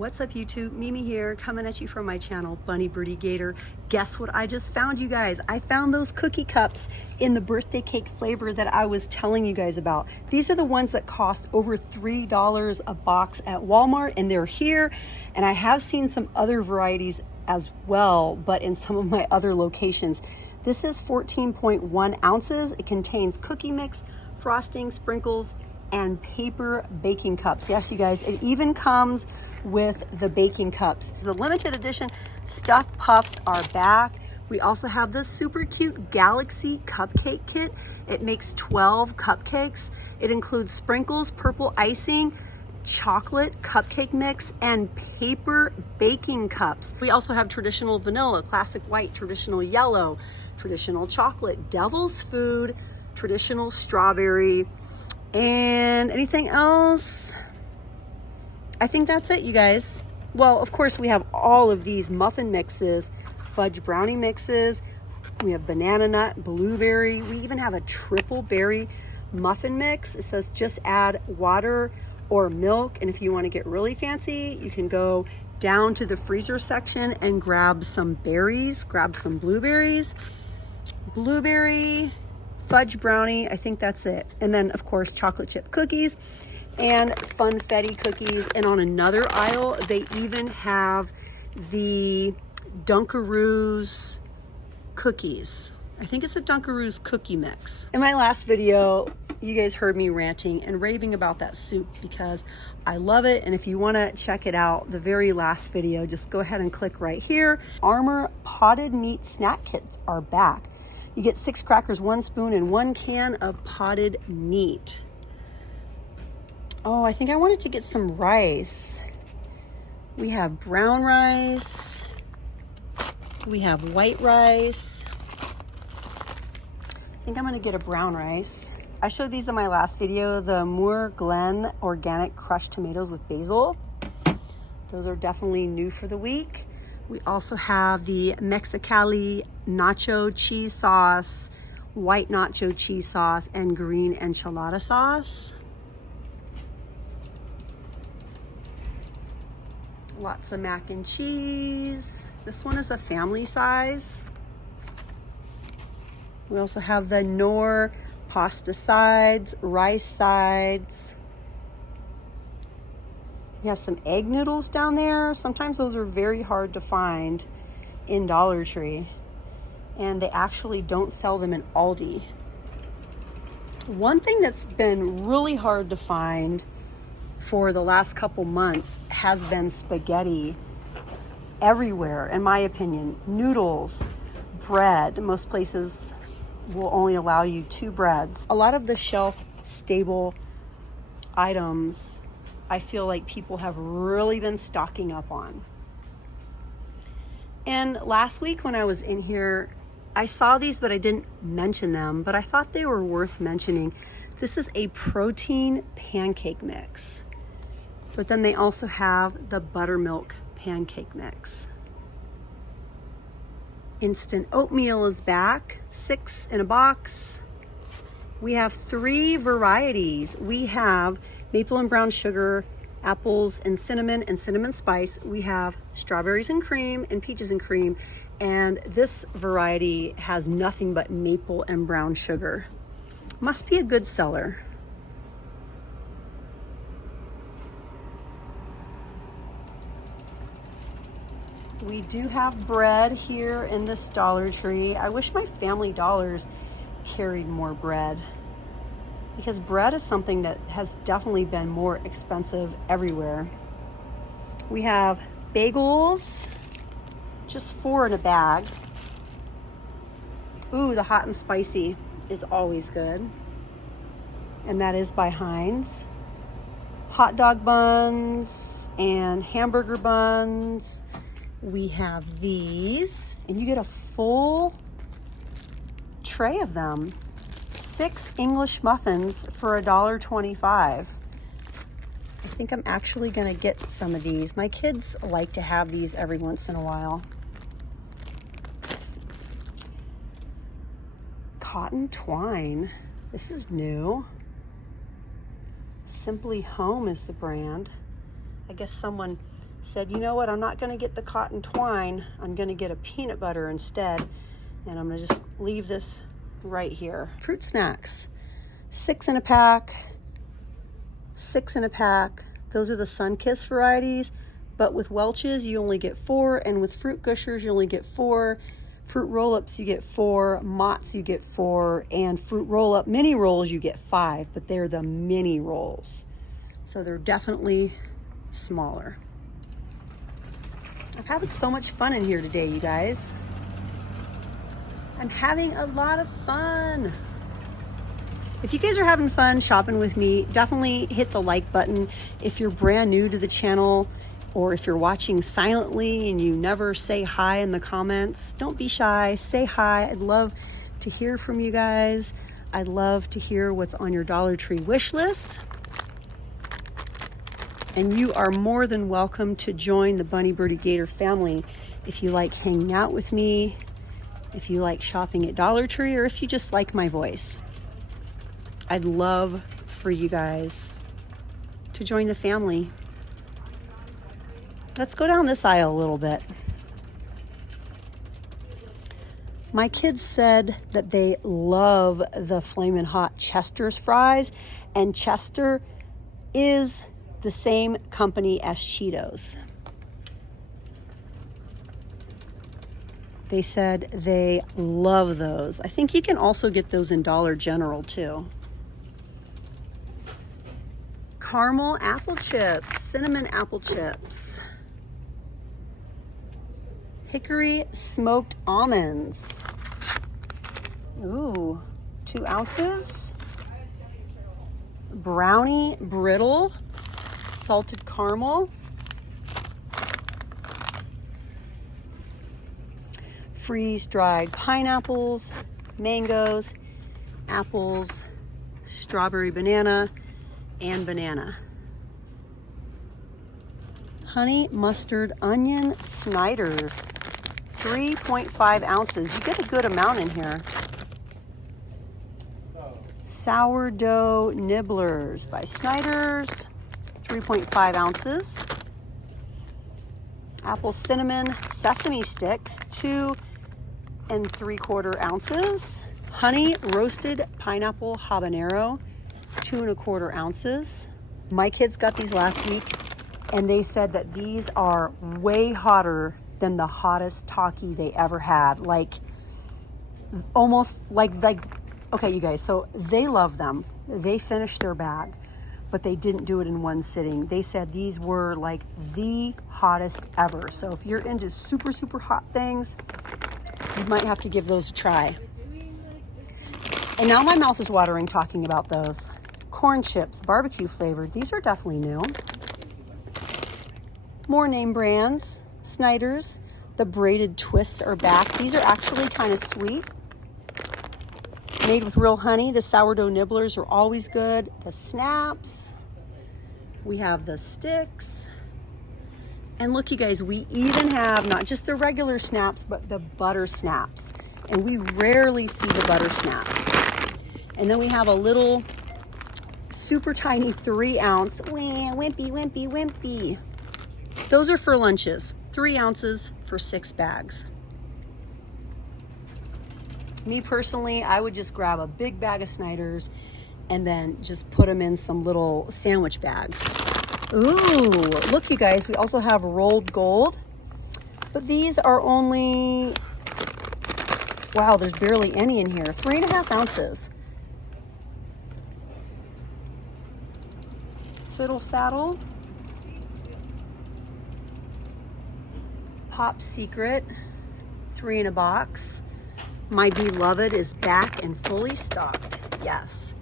What's up YouTube? Mimi here, coming at you from my channel, Bunny Birdy Gator. Guess what I just found, you guys? I found those cookie cups in the birthday cake flavor that I was telling you guys about. These are the ones that cost over $3 a box at Walmart, and they're here. And I have seen some other varieties as well, but in some of my other locations. This is 14.1 ounces. It contains cookie mix, frosting, sprinkles, and paper baking cups. Yes, you guys, it even comes with the baking cups. The limited edition stuffed puffs are back. We also have this super cute Galaxy cupcake kit. It makes 12 cupcakes. It includes sprinkles, purple icing, chocolate cupcake mix, and paper baking cups. We also have traditional vanilla, classic white, traditional yellow, traditional chocolate, devil's food, traditional strawberry, and anything else? I think that's it, you guys. Well, of course, we have all of these muffin mixes, fudge brownie mixes. We have banana nut, blueberry. We even have a triple berry muffin mix. It says just add water or milk. And if you want to get really fancy, you can go down to the freezer section and grab some berries, grab some blueberries, blueberry, fudge brownie. I think that's it. And then, of course, chocolate chip cookies and funfetti cookies. And on another aisle, they even have the Dunkaroos cookies. I think it's a Dunkaroos cookie mix. In my last video, you guys heard me ranting and raving about that soup because I love it. And if you want to check it out, the very last video, just go ahead and click right here. Armor potted meat snack kits are back. You get 6 crackers, 1 spoon, and 1 can of potted meat. Oh, I think I wanted to get some rice. We have brown rice. We have white rice. I think I'm gonna get a brown rice. I showed these in my last video, the Moore Glen organic crushed tomatoes with basil. Those are definitely new for the week. We also have the Mexicali nacho cheese sauce, white nacho cheese sauce, and green enchilada sauce. Lots of mac and cheese. This one is a family size. We also have the Knorr pasta sides, rice sides. We have some egg noodles down there. Sometimes those are very hard to find in Dollar Tree. And they actually don't sell them in Aldi. One thing that's been really hard to find for the last couple months has been spaghetti everywhere, in my opinion. Noodles, bread. Most places will only allow you 2 breads. A lot of the shelf stable items I feel like people have really been stocking up on. And last week when I was in here, I saw these, but I didn't mention them, but I thought they were worth mentioning. This is a protein pancake mix. But then they also have the buttermilk pancake mix. Instant oatmeal is back, 6 in a box. We have 3 varieties. We have maple and brown sugar, apples and cinnamon spice. We have strawberries and cream and peaches and cream. And this variety has nothing but maple and brown sugar. Must be a good seller. We do have bread here in this Dollar Tree. I wish my Family Dollars carried more bread, because bread is something that has definitely been more expensive everywhere. We have bagels, just 4 in a bag. Ooh, the hot and spicy is always good. And that is by Heinz. Hot dog buns and hamburger buns. We have these, and you get a full tray of them. 6 English muffins for $1.25. I think I'm actually gonna get some of these. My kids like to have these every once in a while. Cotton twine. This is new. Simply Home is the brand. I guess someone said, you know what, I'm not going to get the cotton twine. I'm going to get a peanut butter instead. And I'm going to just leave this right here. Fruit snacks, 6 in a pack, 6 in a pack. Those are the Sunkist varieties, but with Welch's you only get 4, and with Fruit Gushers you only get 4. Fruit Roll-Ups you get 4, Mott's you get 4, and Fruit Roll-Up mini rolls you get 5, but they're the mini rolls. So they're definitely smaller. I'm having so much fun in here today, you guys. I'm having a lot of fun. If you guys are having fun shopping with me, definitely hit the like button. If you're brand new to the channel, or if you're watching silently and you never say hi in the comments, don't be shy, say hi. I'd love to hear from you guys. I'd love to hear what's on your Dollar Tree wish list. And you are more than welcome to join the Bunny Birdie Gator family if you like hanging out with me, if you like shopping at Dollar Tree, or if you just like my voice. I'd love for you guys to join the family. Let's go down this aisle a little bit. My kids said that they love the Flamin' Hot Chester's fries, and Chester is the same company as Cheetos. They said they love those. I think you can also get those in Dollar General too. Caramel apple chips, cinnamon apple chips, hickory smoked almonds. Ooh, 2 ounces. Brownie brittle, salted caramel. Freeze-dried pineapples, mangoes, apples, strawberry banana, and banana. Honey mustard onion Snyder's, 3.5 ounces. You get a good amount in here. Sourdough nibblers by Snyder's, 3.5 ounces. Apple cinnamon sesame sticks, 2 3/4 ounces. Honey roasted pineapple habanero, 2 1/4 ounces. My kids got these last week, and they said that these are way hotter than the hottest Taki they ever had. Like, almost like, okay, you guys, so they love them. They finished their bag, but they didn't do it in one sitting. They said these were like the hottest ever. So if you're into super, super hot things, you might have to give those a try. And now my mouth is watering talking about those. Corn chips, barbecue flavored. These are definitely new. More name brands. Snyder's. The braided twists are back. These are actually kind of sweet. Made with real honey. The sourdough nibblers are always good. The snaps. We have the sticks. And look, you guys, we even have not just the regular snaps, but the butter snaps. And we rarely see the butter snaps. And then we have a little super tiny 3-ounce, wimpy. Those are for lunches, 3 ounces for 6 bags. Me personally, I would just grab a big bag of Snyder's and then just put them in some little sandwich bags. Ooh, look, you guys, we also have rolled gold, but these are only, wow, there's barely any in here, 3.5 ounces. Fiddle Faddle, Pop Secret, 3 in a box. My beloved is back and fully stocked. Yes.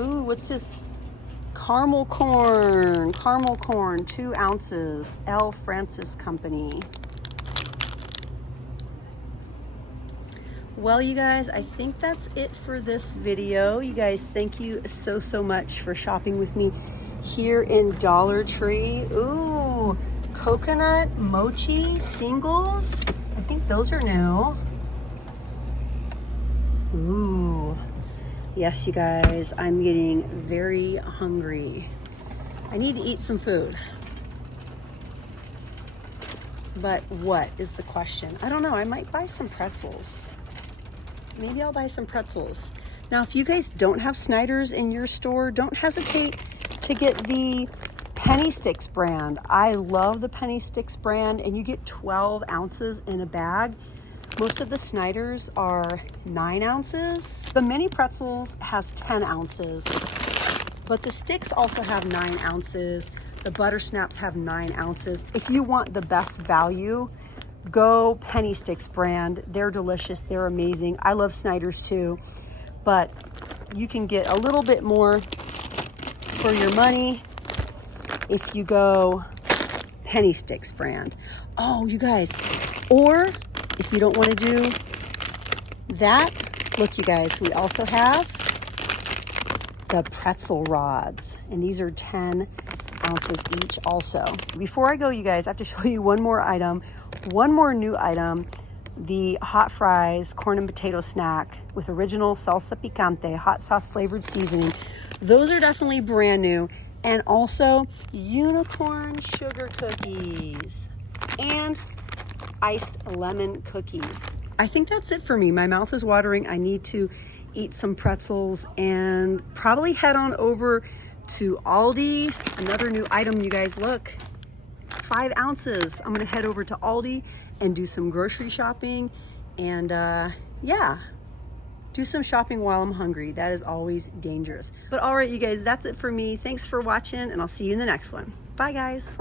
Ooh, what's this? Caramel corn, 2 ounces. L. Francis Company. Well, you guys, I think that's it for this video. You guys, thank you so much for shopping with me here in Dollar Tree. Ooh, coconut mochi singles. I think those are new. Ooh, yes, you guys, I'm getting very hungry. I need to eat some food. But what is the question? I don't know. I might buy some pretzels. Maybe I'll buy some pretzels. Now, if you guys don't have Snyder's in your store, don't hesitate to get the Penny Sticks brand. I love the Penny Sticks brand, and you get 12 ounces in a bag. Most of the Snyder's are 9 ounces. The mini pretzels has 10 ounces, but the sticks also have 9 ounces. The butter snaps have 9 ounces. If you want the best value, go Penny Sticks brand. They're delicious, they're amazing. I love Snyder's too, but you can get a little bit more for your money if you go Penny Sticks brand. Oh, you guys, or if you don't want to do that, look, you guys, we also have the pretzel rods, and these are 10 ounces each also. Before I go, you guys, I have to show you one more item, one more new item, the hot fries corn and potato snack with original salsa picante, hot sauce flavored seasoning. Those are definitely brand new. And also unicorn sugar cookies and iced lemon cookies. I think that's it for me. My mouth is watering. I need to eat some pretzels and probably head on over to Aldi. Another new item, you guys, look, 5 ounces. I'm gonna head over to Aldi and do some grocery shopping and yeah, do some shopping while I'm hungry. That is always dangerous. But all right, you guys, that's it for me. Thanks for watching, and I'll see you in the next one. Bye, guys.